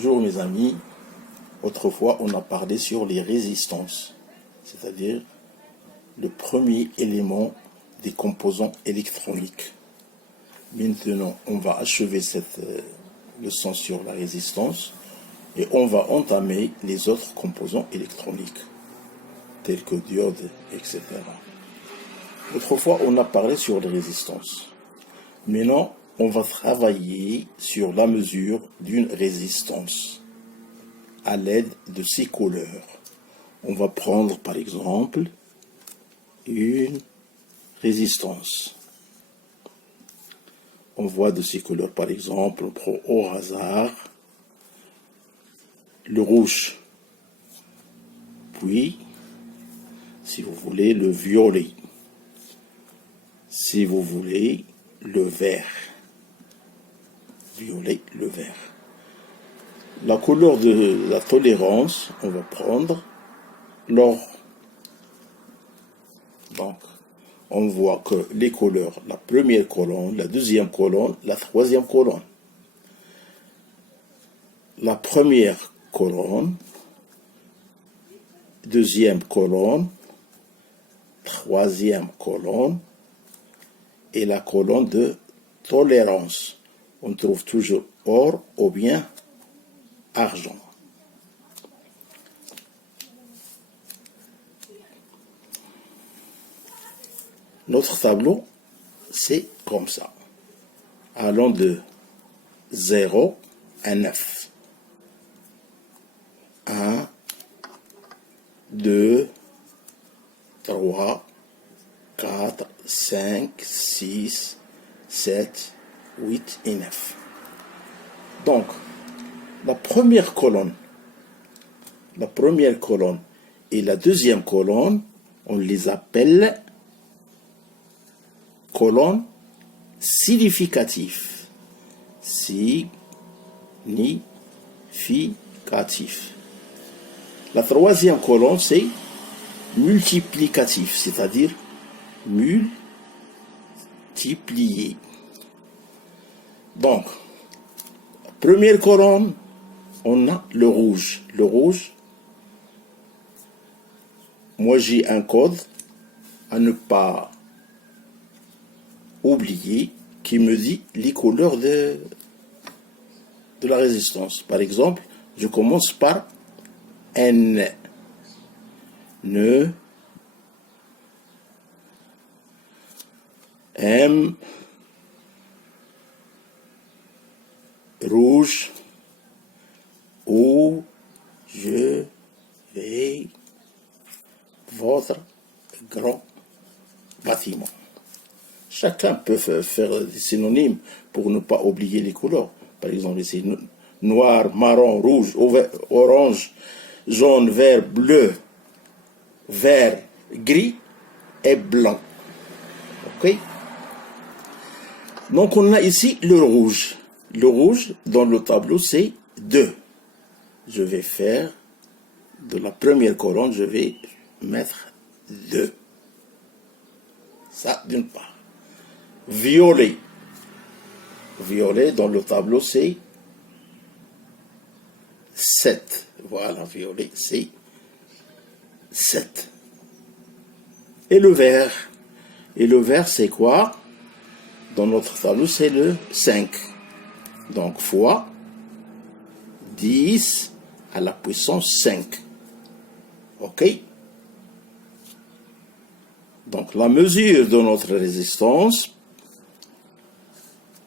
Bonjour mes amis, autrefois on a parlé sur les résistances, c'est-à-dire le premier élément des composants électroniques. Maintenant on va achever cette leçon sur la résistance et on va entamer les autres composants électroniques, tels que diodes, etc. Autrefois on a parlé sur les résistances. Maintenant on va travailler sur la mesure d'une résistance à l'aide de ces couleurs. On va prendre par exemple une résistance. On voit de ces couleurs par exemple, on prend au hasard le rouge, puis si vous voulez le violet, si vous voulez le vert. Violet, le vert. La couleur de la tolérance, on va prendre l'or. Donc, on voit que les couleurs, la première colonne, la deuxième colonne, la troisième colonne. La première colonne, deuxième colonne, troisième colonne et la colonne de tolérance. On trouve toujours or ou bien argent. Notre tableau, c'est comme ça. Allons de 0 à 9. 1, 2, 3, 4, 5, 6, 7, 8 et 9. Donc, la première colonne et la deuxième colonne, on les appelle colonnes significatives. Significatif. La troisième colonne, c'est multiplicatif, c'est-à-dire multiplier. Donc, première colonne, on a le rouge. Le rouge, moi j'ai un code à ne pas oublier qui me dit les couleurs de la résistance. Par exemple, je commence par N. M, rouge, où je vais votre grand bâtiment. Chacun peut faire des synonymes pour ne pas oublier les couleurs. Par exemple, ici, noir, marron, rouge, orange, jaune, vert, bleu, vert, gris et blanc. Ok? Donc, on a ici le rouge. Le rouge, dans le tableau, c'est 2. Je vais faire, de la première colonne, je vais mettre 2. Ça, d'une part. Violet. Violet, dans le tableau, c'est 7. Voilà, violet, c'est 7. Et le vert. Et le vert, c'est quoi? Dans notre tableau, c'est le 5. Donc, fois 10 à la puissance 5. OK? Donc, la mesure de notre résistance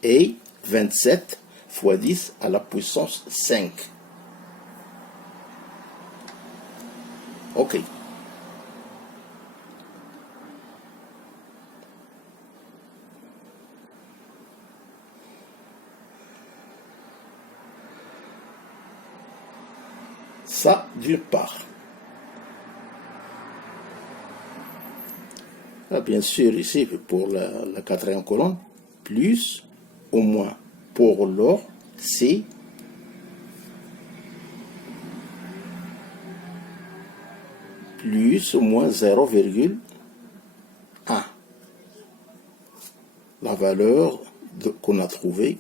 est 27 fois 10 à la puissance 5. OK. Ça, d'une part. Là, bien sûr, ici, pour la quatrième colonne, plus ou moins. Pour l'or, c'est plus ou moins 0,1. La valeur qu'on a trouvée,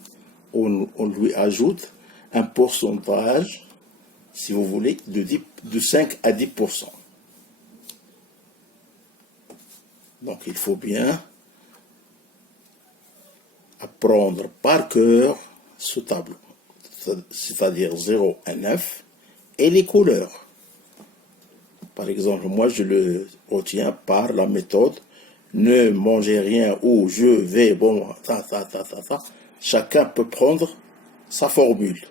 on lui ajoute un pourcentage, si vous voulez, de 5 à 10%. Donc il faut bien apprendre par cœur ce tableau, c'est-à-dire 0 à 9, et les couleurs. Par exemple, moi je le retiens par la méthode ne mangez rien ou je vais, bon, Chacun peut prendre sa formule.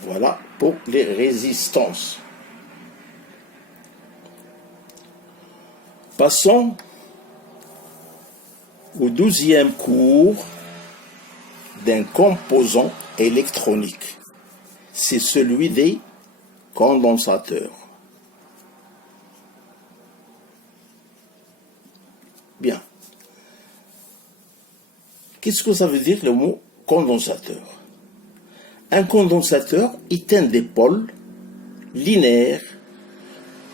Voilà pour les résistances. Passons au 12e cours d'un composant électronique. C'est celui des condensateurs. Bien. Qu'est-ce que ça veut dire le mot condensateur? Un condensateur est un dipôle linéaire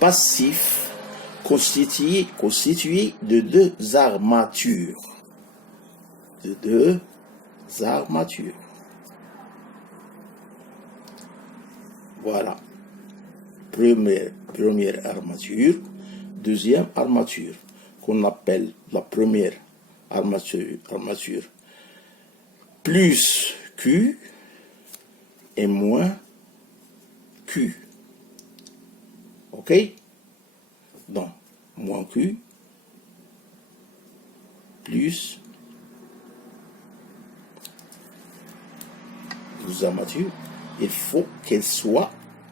passif constitué de deux armatures. Voilà. Première armature, deuxième armature, qu'on appelle la première armature plus Q et moins Q. Ok? Donc, moins Q plus les armatures, il faut qu'elles soient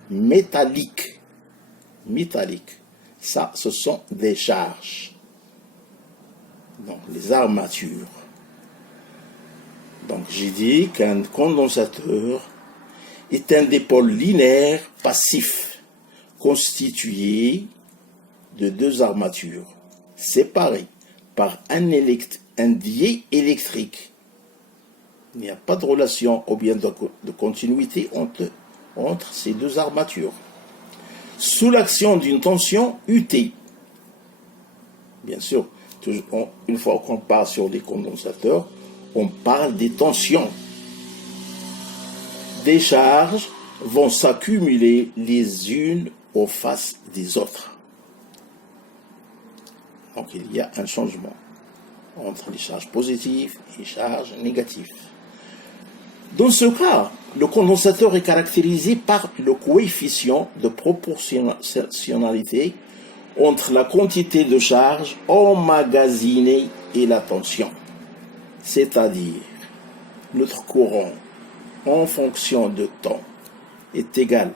métalliques. Ça, ce sont des charges. Donc, les armatures. Donc, j'ai dit qu'un condensateur est un dipôle linéaire passif constitué de deux armatures séparées par un diélectrique. Il n'y a pas de relation ou bien de continuité entre ces deux armatures. Sous l'action d'une tension UT. Bien sûr, une fois qu'on parle sur les condensateurs, on parle des tensions. Des charges vont s'accumuler les unes aux faces des autres. Donc il y a un changement entre les charges positives et les charges négatives. Dans ce cas, le condensateur est caractérisé par le coefficient de proportionnalité entre la quantité de charge emmagasinée et la tension. C'est-à-dire, notre courant en fonction de temps est égal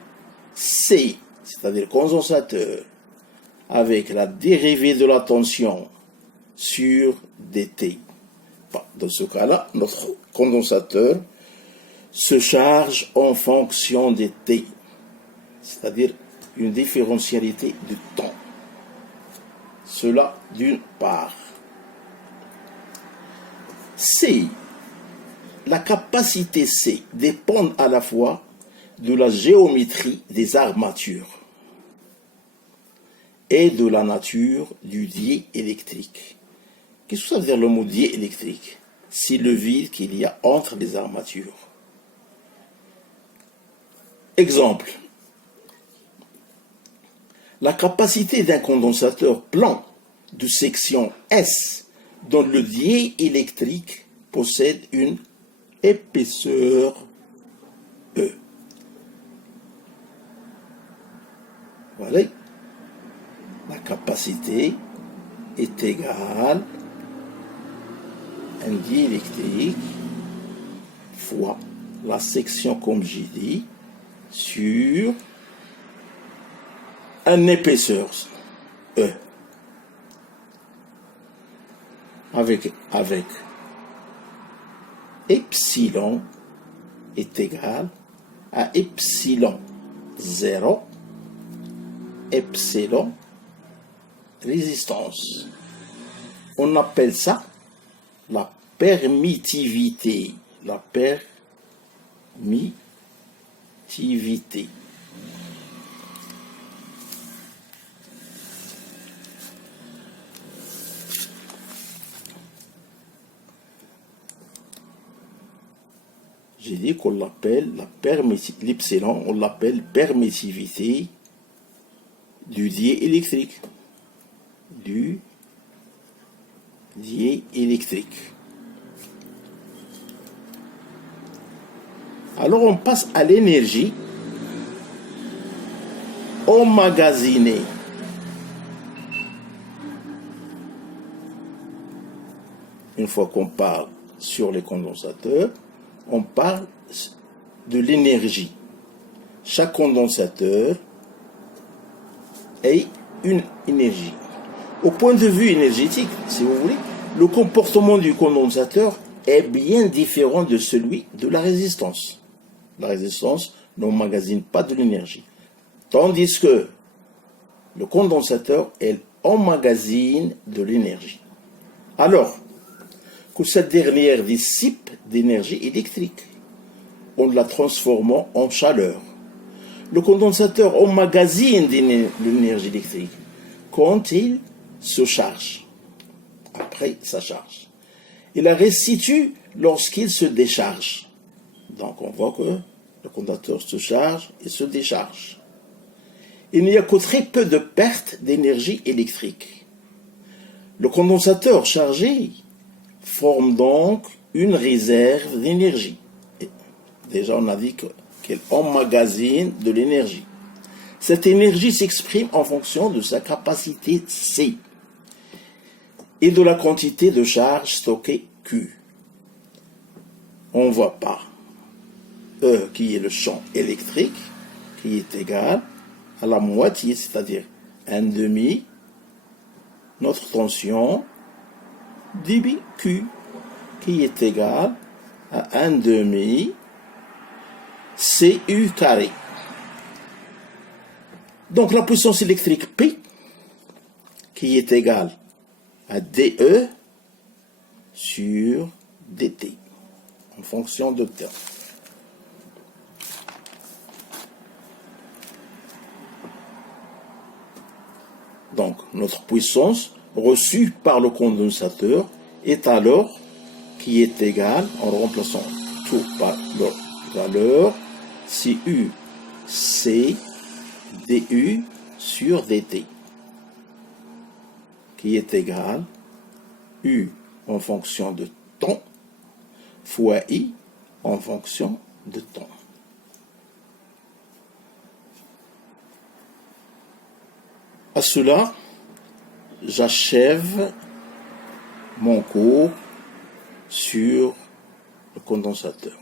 C, c'est-à-dire condensateur, avec la dérivée de la tension sur dt. Dans ce cas-là, notre condensateur se charge en fonction des t, c'est-à-dire une différentialité du temps. Cela d'une part. C, la capacité C dépend à la fois de la géométrie des armatures et de la nature du diélectrique. Qu'est-ce que ça veut dire le mot diélectrique? C'est le vide qu'il y a entre les armatures. Exemple, la capacité d'un condensateur plan de section S dont le diélectrique possède une épaisseur E. Voilà, la capacité est égale à un diélectrique fois la section, comme j'ai dit, sur une épaisseur E, avec epsilon est égal à epsilon 0, epsilon résistance. On appelle ça la permittivité. La permittivité. J'ai dit qu'on l'appelle l'epsilon, on l'appelle permissivité du diélectrique. Du diélectrique. Alors on passe à l'énergie emmagasinée. Une fois qu'on parle sur les condensateurs, on parle de l'énergie. Chaque condensateur est une énergie. Au point de vue énergétique, si vous voulez, le comportement du condensateur est bien différent de celui de la résistance. La résistance n'emmagasine pas de l'énergie. Tandis que le condensateur, elle emmagasine de l'énergie. Alors que cette dernière dissipe d'énergie électrique en la transformant en chaleur. Le condensateur emmagasine de l'énergie électrique quand il se charge, après sa charge. Il la restitue lorsqu'il se décharge. Donc on voit que le condensateur se charge et se décharge. Il n'y a que très peu de pertes d'énergie électrique. Le condensateur chargé forme donc une réserve d'énergie. Déjà on a dit qu'elle emmagasine de l'énergie. Cette énergie s'exprime en fonction de sa capacité C et de la quantité de charge stockée Q. On voit par E qui est le champ électrique qui est égal à la moitié, c'est-à-dire 1/2 notre tension débit Q qui est égal à 1/2 CU carré. Donc la puissance électrique P qui est égale à dE sur dt en fonction de temps. Donc notre puissance reçue par le condensateur est alors qui est égale, en remplaçant tout par leur valeur, CU C du sur dt qui est égal U en fonction de temps fois I en fonction de temps. À cela, j'achève mon cours sur le condensateur.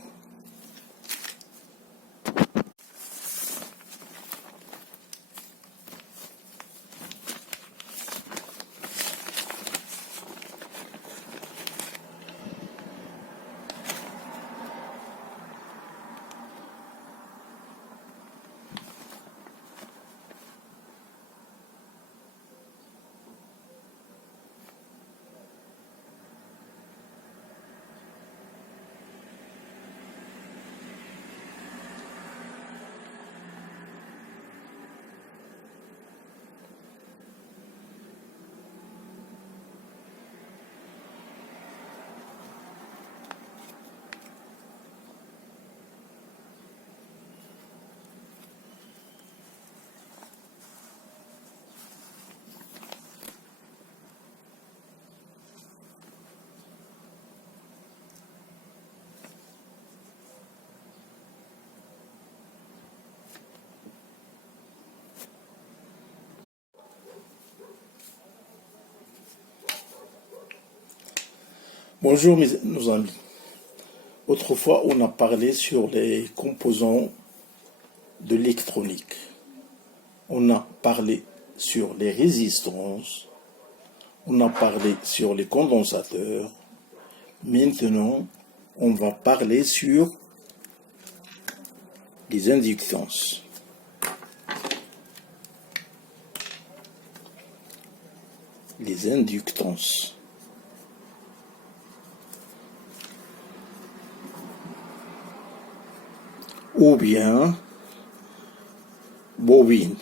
Bonjour nos amis. Autrefois, on a parlé sur les composants de l'électronique. On a parlé sur les résistances. On a parlé sur les condensateurs. Maintenant, on va parler sur les inductances. Les inductances. Ou bien bobine.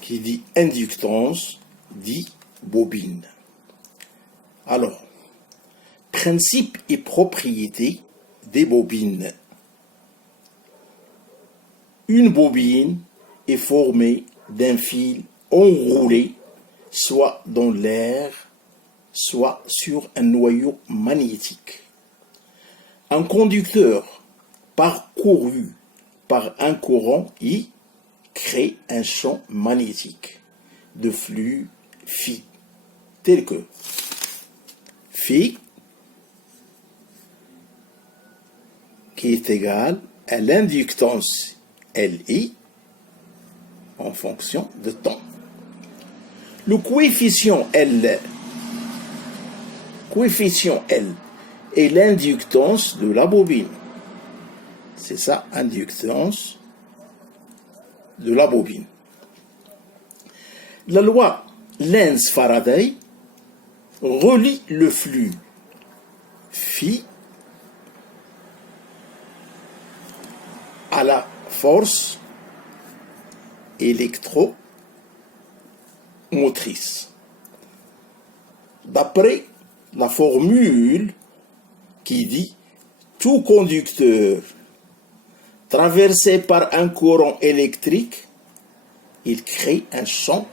Qui dit inductance dit bobine. Alors, Principes et propriétés des bobines. Une bobine est formée d'un fil enroulé soit dans l'air, soit sur un noyau magnétique. Un conducteur parcouru par un courant I crée un champ magnétique de flux phi, tel que phi qui est égal à l'inductance Li en fonction de temps. Le coefficient L est l'inductance de la bobine. C'est ça, inductance de la bobine. La loi Lenz-Faraday relie le flux phi à la force électromotrice. D'après la formule qui dit tout conducteur traversé par un courant électrique, il crée un champ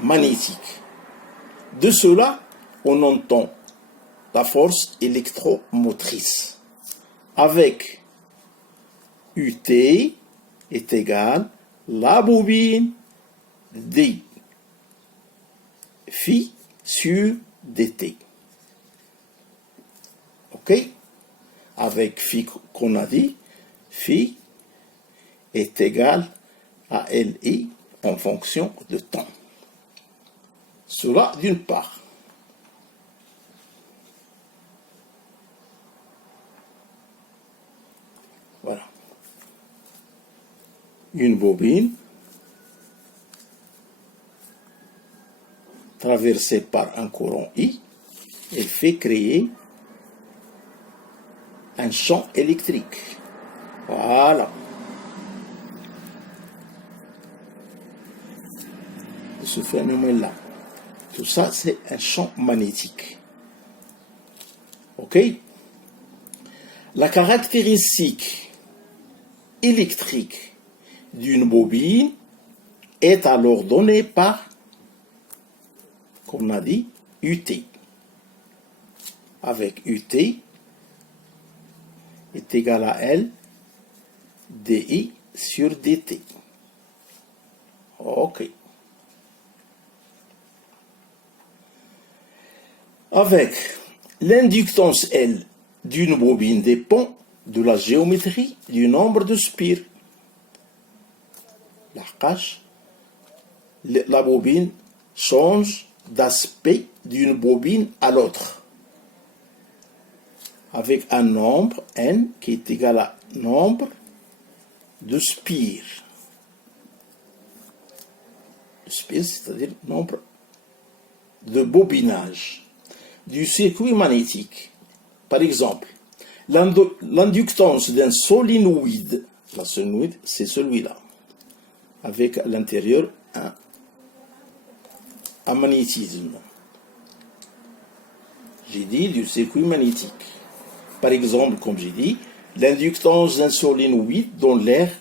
magnétique. De cela, on entend la force électromotrice. Avec UT est égal la bobine D phi sur dt. Ok? Avec phi qu'on a dit, phi est égal à Li en fonction de temps. Cela d'une part. Voilà. Une bobine traversée par un courant I, elle fait créer un champ électrique. Voilà. Ce phénomène-là. Tout ça, c'est un champ magnétique. OK? La caractéristique électrique d'une bobine est alors donnée par, comme on a dit, UT. Avec UT est égal à L DI sur DT. OK. Avec l'inductance L d'une bobine dépend de la géométrie du nombre de spires. La bobine change d'aspect d'une bobine à l'autre avec un nombre n qui est égal à nombre de spires. Spires, c'est-à-dire nombre de bobinage du circuit magnétique. Par exemple, l'inductance d'un solénoïde, la solénoïde c'est celui-là, avec à l'intérieur un magnétisme. J'ai dit du circuit magnétique. Par exemple, comme j'ai dit, l'inductance d'un solénoïde dans l'air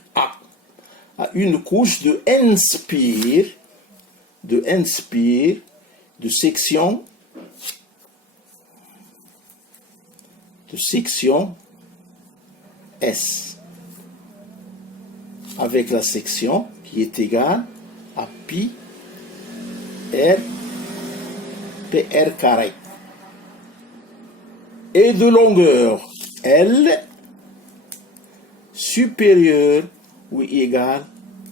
A une couche de n spires, de section S, avec la section qui est égale à pi r pr carré, et de longueur L supérieure ou égale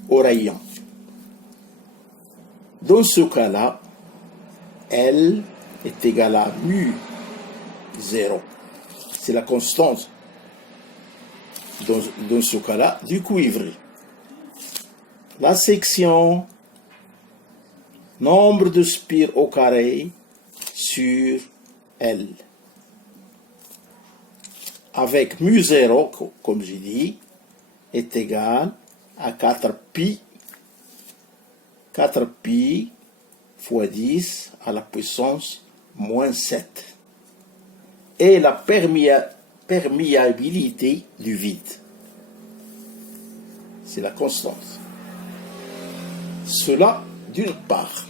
au rayon. Dans ce cas-là, L est égal à mu 0. C'est la constante, dans ce cas-là, du cuivre. La section, nombre de spires au carré sur L. Avec mu 0, comme j'ai dit, est égal à 4pi fois 10 à la puissance moins 7. est la perméabilité du vide. C'est la constance. Cela d'une part.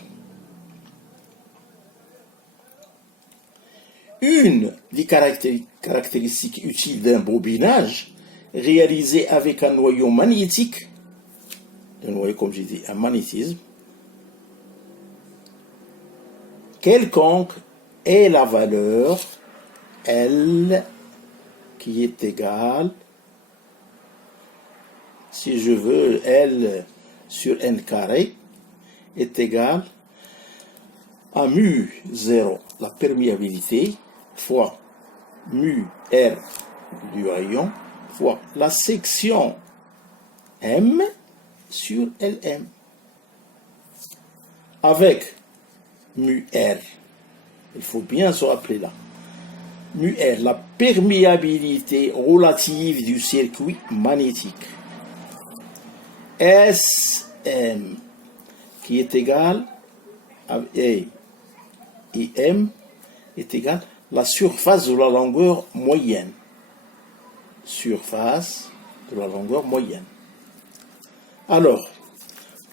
Une des caractéristiques utiles d'un bobinage réalisé avec un noyau magnétique, un noyau comme j'ai dit, un magnétisme, quelconque est la valeur L qui est égale, si je veux, L sur N carré est égale à mu 0, la perméabilité, fois mu R du rayon, fois la section M sur Lm. Avec mu R, il faut bien se rappeler là, mu R, la perméabilité relative du circuit magnétique. Sm, qui est égal à E et M, est égal à la surface de la longueur moyenne. Surface de la longueur moyenne. Alors,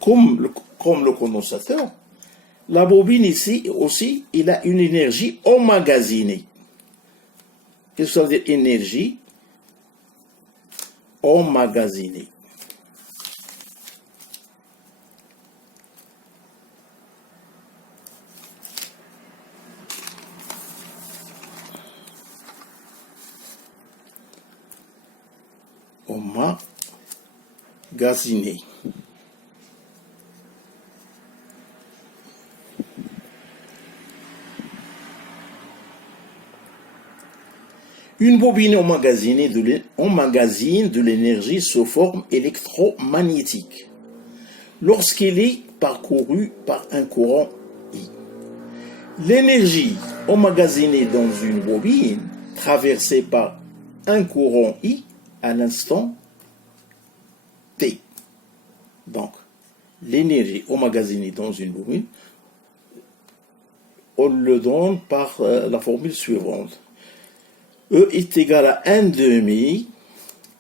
comme le condensateur, la bobine ici aussi, il a une énergie emmagasinée. Qu'est-ce que ça veut dire énergie emmagasinée? Emmagasiné. Une bobine emmagasine de l'énergie sous forme électromagnétique lorsqu'elle est parcourue par un courant I. L'énergie emmagasinée dans une bobine traversée par un courant I à l'instant T. Donc, l'énergie emmagasinée dans une bobine, on le donne par la formule suivante. E est égal à 1 demi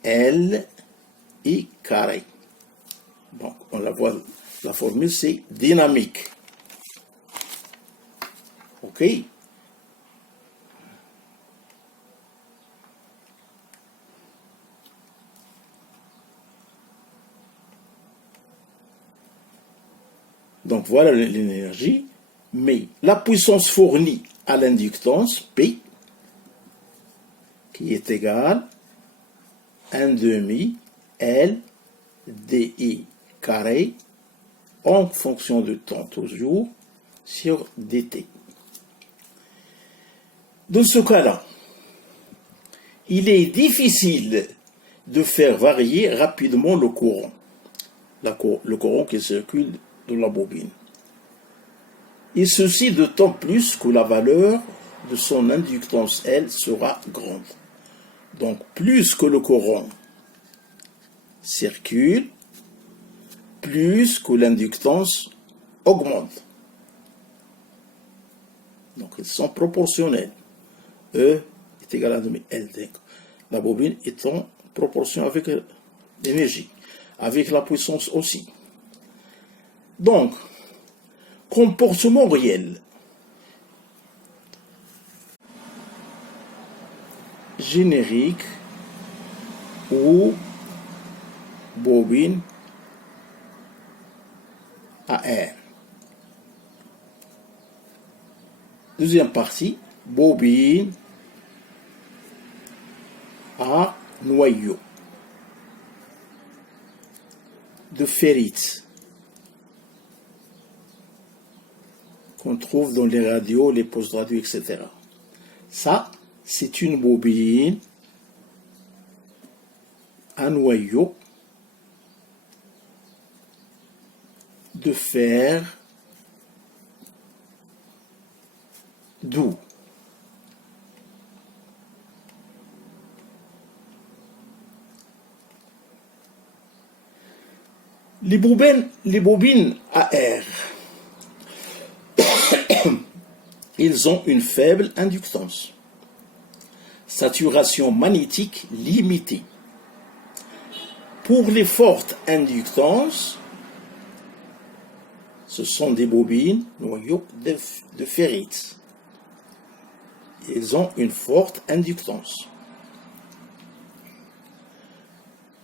L I carré. Donc, on la voit, la formule c'est dynamique. OK? Donc voilà l'énergie, mais la puissance fournie à l'inductance, P, qui est égale à 1 demi L dI carré en fonction de temps toujours sur dt. Dans ce cas-là, il est difficile de faire varier rapidement le courant, le courant qui circule dans la bobine. Et ceci d'autant plus que la valeur de son inductance L sera grande. Donc, plus que le courant circule, plus que l'inductance augmente. Donc, ils sont proportionnels. E est égal à demi L. La bobine est en proportion avec l'énergie, avec la puissance aussi. Donc, comportement réel. Générique ou bobine à air. Deuxième partie, bobine à noyau de ferrite qu'on trouve dans les radios, les postes radio, etc. Ça, c'est une bobine à noyau de fer doux. Les bobines à air, ils ont une faible inductance. saturation magnétique limitée. Pour les fortes inductances, ce sont des bobines noyaux de ferrite. Ils ont une forte inductance.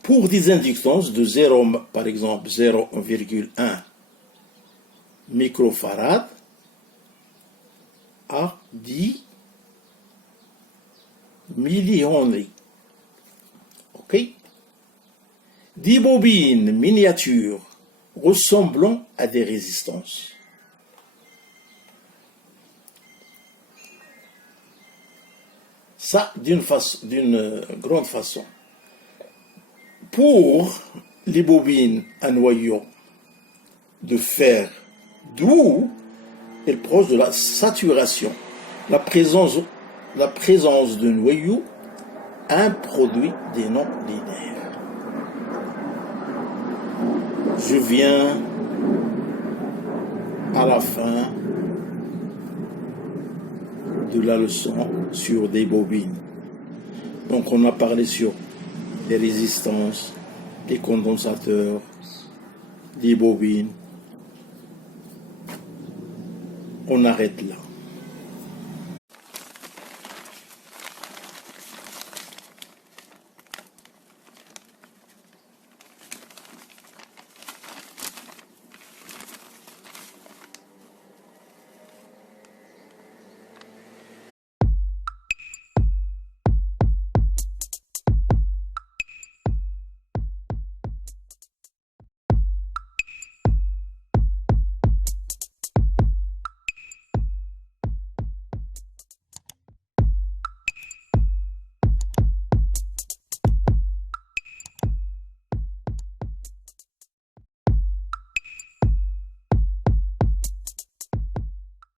Pour des inductances de 0, par exemple 0,1 microfarad à 10 millihenry. OK? Des bobines miniatures ressemblant à des résistances. Ça, d'une grande façon. Pour les bobines à noyau de fer doux, elle proche de la saturation. La présence de noyau, un produit des non linéaires. Je viens à la fin de la leçon sur des bobines. Donc on a parlé sur les résistances, les condensateurs, les bobines. On arrête là.